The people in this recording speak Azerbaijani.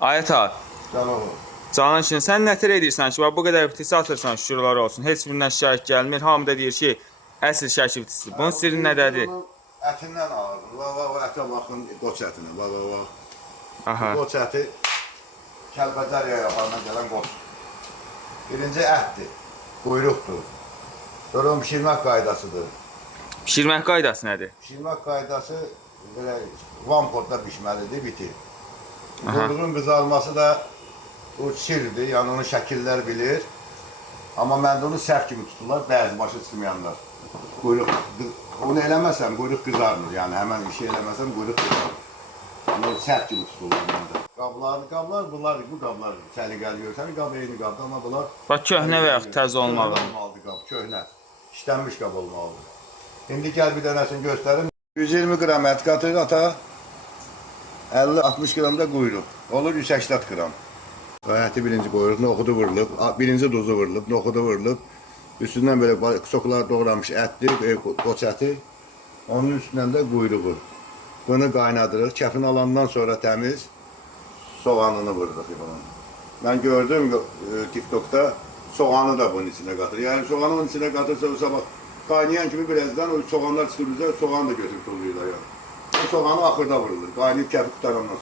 Ayət ağa, Canım. canan şimdi sən nətər edirsən ki, bu qədər bitisi atırsan, şükürlər olsun. Heç birindən şikayət gəlmir. Hamı da deyir ki, əsl şəkil bitisi. Bunun sirri nədədir? Ətindən alırdım. Bax, ətə baxın, qoç ətinə. Bax. Aha. Qoç əti Kəlbəcər yaparından gələn qoç. Birinci ətdir, quyruqdur. Sonra onun pişirmək qaydasıdır. Pişirmək qaydası nədir? Pişirmək qaydası belə vampotda pişməlidir, bitir. Quyruğun qızarması da o sirdir, yəni onun şəkillər bilir. Amma məndə onu səhv kimi tuturlar, bəzi başa çıxmayanlar. Quyruq, onu eləməsəm, quyruq qızarmır, yəni həmən bir şey eləməsəm, quyruq qızarmır. Onu səhv kimi tuturlar məndə. Qablar, bunlar, bu qablar səliqəli görsən, qab eyni qabda, amma bunlar... Bax, köhnə və yaxud təzə olmalı. Köhnə, işlənmiş qab olmalıdır. İndi gəl bir dənəsini göstərim. 120 qram ət qatır ata, 50-60 qram da quyruq. Olur 180 qram. Əti birinci qoyuruq, noxudu vurulub, birinci duzu vurulub, noxudu vurulub. Üstündən belə sokular doğranmış ətdir, qoç əti. Onun üstündən də quyruğu. Bunu qaynadırıq, kəfini alandan sonra təmiz soğanını vururuq. Mən gördüm TikTokda soğanı da bunun içine qatır. Yəni soğanı onun içine qatırsa bax, qaynayan kimi birazdan o soğanlar çıxır bizə, soğanı da götürüb tullayırlar. O soğanı axırda vurulur, qaynayıb kəfi qutarandan sonra.